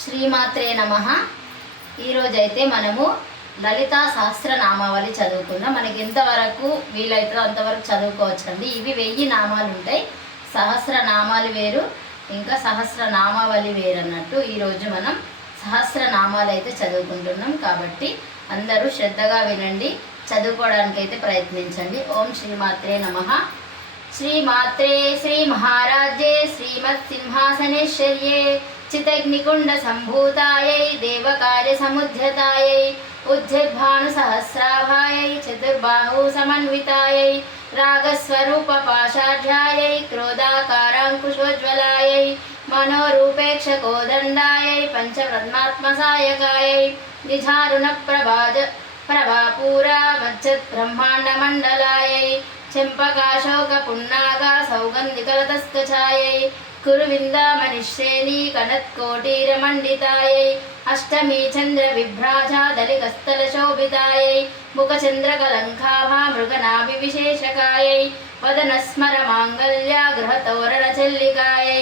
శ్రీమాత్రే నమః. ఈరోజైతే మనము లలితా సహస్రనామావళి చదువుకుందాం. మనకి ఎంతవరకు వీలైతుందో అంతవరకు చదువుకోవచ్చండి. ఇవి 1000 నామాలు ఉంటాయి. సహస్రనామాలు వేరు, ఇంకా సహస్రనామావళి వేరు అన్నట్టు. ఈరోజు మనం సహస్రనామాలు అయితే చదువుకుంటున్నాం కాబట్టి అందరూ శ్రద్ధగా వినండి, చదువుకోవడానికి అయితే ప్రయత్నించండి. ఓం శ్రీమాత్రే నమః. శ్రీమాత్రే శ్రీ మహారాజ్యే శ్రీమత్ సింహాసనేశ్వర్యే చితగ్నికుండ సంభూతాయై దేవకార్య సముద్యతాయై ఉజ్జిర్భాను సహస్రాభాయై చతుర్బాహు సమన్వితాయై రాగస్వరూప పాశాఢ్యాయై క్రోధాకారాంకుశోజ్వలాయై మనోరూపేక్ష కోదండాయై పంచబ్రహ్మాత్మసాయకాయై నిజారుణ ప్రభాపూరా మజ్జత్ బ్రహ్మాండ మండలాయై చెంపకాశోక పున్నాగా సౌగంధికలతస్కచాయై కురువిందామనిశ్రేణీ కనత్కోటీరమండితాయై అష్టమీ చంద్ర విభ్రాజాదలికస్థల శోభితాయై ముఖచంద్రకలంకాభా మృగనాభి విశేషకాయై వదనస్మర మాంగళ్యా గృహతోరణ చల్లికాయై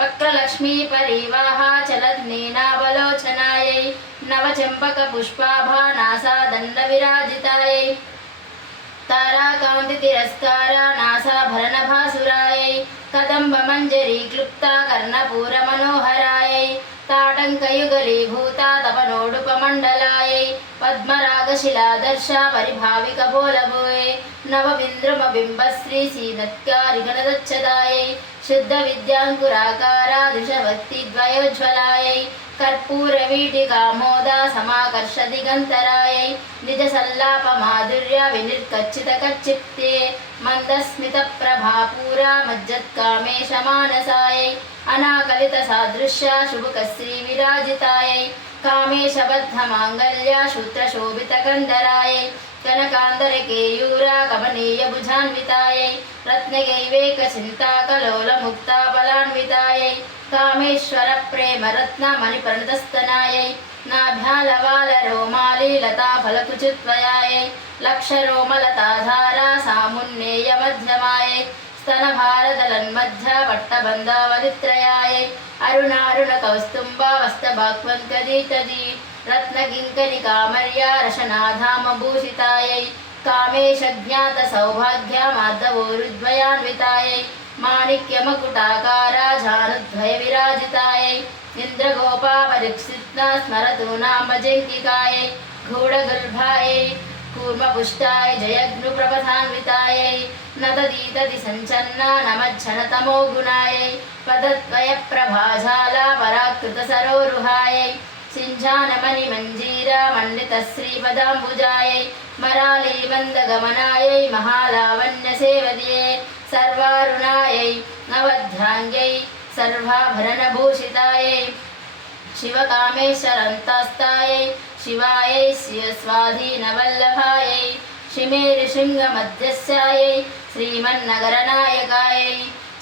వక్రలక్ష్మీ పరివాహాచలద్నీనావలోచనాయై నవచంపక పుష్పాభా నాసాదండ విరాజితాయై తారాకాంతి తిరస్కార నాసాభరణ భాసురాయై కదంబ మంజరీ క్లుప్తా కర్ణపూర మనోహరాయై తాటంకయుగలీభూత తపనోడుపమండలాయై పద్మరాగశిలాదర్శ పరిభావిక బోలబోయే నవవింద్రుమ బింబశ్రీ సీనత్కారి గణదచ్చదాయై శుద్ధ విద్యాంకురాకార దిశభక్తి ద్వయోజ్వలాయై కర్పూర వీటికామోద సమాకర్ష దిగంతరాయై నిజ సల్లాప మాధుర్య వినిర్కచ్చిత కచ్చిప్తే మందస్మిత ప్రభాపూర మజ్జత్కామేశ మానసాయై అనాకలిత సాదృశ్య శుభకశ్రీ విరాజితాయై కామేశబద్ధ మాంగళ్య శూత్రశోభిత కందరాయై కనకాందరకేయూర కమనీయ భుజాన్వితాయై రత్నగైవేక చింతాకలోల ముక్తా బలాన్వితాయై కామేశ్వర ప్రేమ రత్న మణిపర్ణతస్తనాయై నాభ్యాలవాల రోమాలి లతా ఫలకుచుత్వయాయై లక్షరోమలతాధార సామున్నేయ మధ్యమాయై స్తన భారదలన్మధ్య పట్టబంధావలిత్రయాయై అరుణారుణ కౌస్తుంబ వస్తభాక్వంకదీతదీ రత్నకింకని కామర్య రశనాధామభూషితాయై కామేశ జ్ఞాత సౌభాగ్య మాధవోరుద్వయాన్వితాయై మాణిక్యమకుటాకార జానుద్వయ విరాజితాయై ఇంద్రగోపాపరిక్షిత్న స్మరతు నామజంకికాయై గూఢగర్భాయై కూర్మపుష్టాయ జయగ్ను ప్రభసాన్వితాయై నతదీతది సంచన్న నమజ్జనతమో గుణాయై పదద్వయ ప్రభాజాల పరాకృత సరోరుహాయై సింజానమణి మంజీర మండిత శ్రీపదాంబుజాయై మరాళీ మందగమనాయై మహాలావణ్య సేవద్యే సర్వారుణాయై నవధ్యాంగై సర్వాభరణభూషితాయై శివకామేశ్వరంతస్తాయై శివాయై స్వాధీనవల్లభాయై శిమేరి శృంగమధ్యస్యాయై శ్రీమన్నగరనాయకాయై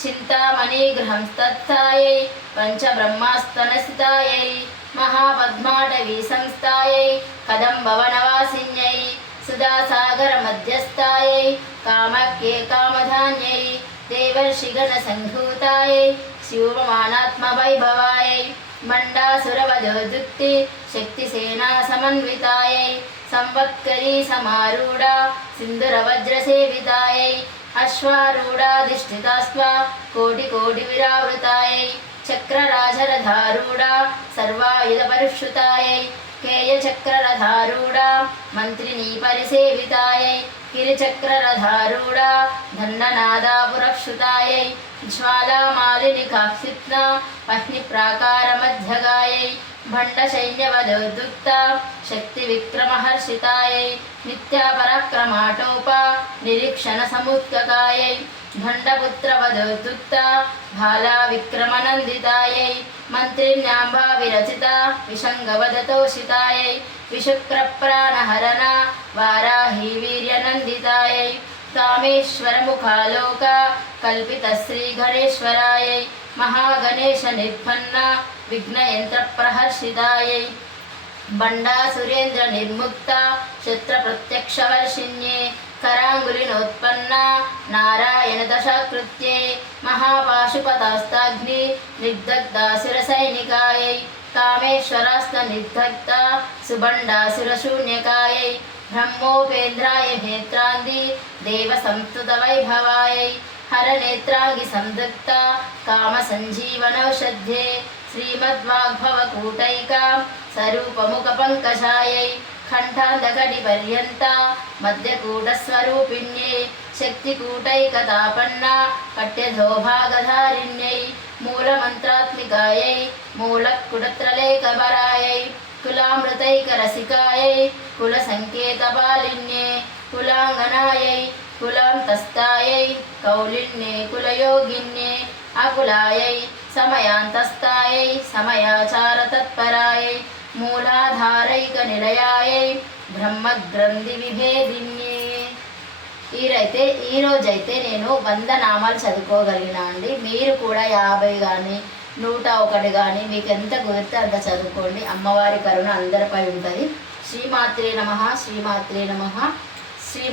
చింతామణిగృహంస్తత్తాయై పంచబ్రహ్మాస్తనస్థితాయై మహాపద్మాటవీ సంస్థాయై కదంబవనవాసిన్యై సుధాసాగర మధ్యస్థాయై కామక్యే కామధాన్యై దేవర్షిగణ సంఘూతాయై శివమానాత్మ వైభవాయై మండాసురవధోదుక్తి శక్తిసేనా సమన్వితాయై సంవత్కరీ సమారూఢ సింధురవజ్రసేవితాయై అశ్వారూఢాధిష్ఠితాస్వ కోటి కోటి విరావృతాయై చక్రరాజరధారూఢ సర్వాయుధ పరిష్ృతాయై కేయచక్రరధారూఢ మంత్రినీ పరిసేవితాయై గిరిచక్రరధారూఢ దండనాదాపురక్షుతాయై జ్వాలామాలిని కాక్షిప్న పహ్ని ప్రాకారమధ్యగాయై భండసైన్యవధోద్యుక్త శక్తి విక్రమహర్షితాయై నిత్యాపరాక్రమాటోప నిరీక్షణ సముత్కకాయై భండపుత్రవధోద్యుక్త భాలా విక్రమనందితాయై మంత్రిణ్యాంబా విరచిత విషంగవదతోషితాయై విశుక్రప్రాణహరణ వారాహీ వీర్యనందితాయై కామేశ్వరముఖాలోక కల్పిత శ్రీ గణేశ్వరాయై మహాగణేశ నిర్పన్న విఘ్నయంత్ర ప్రహర్షితాయై బండాసురేంద్ర నిర్ముక్త శత్ర ప్రత్యక్షవర్షిణ్యే करांगुलिनोत्पन्न नारायण दशाकृत्ये महापाशुपतास्ताग्नि निर्दग्धासुरसैनिकायै కామేశ్వరాస్త నిర్ధక్త సుబండాసురశూన్యకాయై బ్రహ్మోపేంద్రాయ నేత్రాంది దేవ సంస్తుత వైభవాయై హరనేత్రాంగి సందక్త కామ సంజీవనౌషధ్యే శ్రీమద్వాగ్భవకూటైకా స్వరూపముఖ పంకజాయై ఖండాంధకటి పర్యంత మధ్యకూటస్వరూపిణ్యై శక్తికూటైకతాపన్న పట్యధోభాగధారిణ్యై మూలమంత్రాత్మికాయై మూలకుటత్రలేఖబరాయై కులామృతైకరసికాయై కులసంకేతపాలిన్యే కులాంగనాయై కులాంతస్థాయై కౌలిన్యే కులయోగిన్యే అకులాయై సమయాంతస్థాయై సమయాచారతత్పరాయై మూలాధారైక నిలయాయై బ్రహ్మగ్రంథి విభేదిన్యే. ఈరోజైతే నేను 100 నామాలు చదువుకోగలిగినా అండి. మీరు కూడా 50 కానీ 101 కానీ మీకు ఎంత కుదిరితే అంత చదువుకోండి. అమ్మవారి కరుణ అందరిపై ఉంటుంది. శ్రీమాత్రే నమః, శ్రీమాత్రే నమః, శ్రీ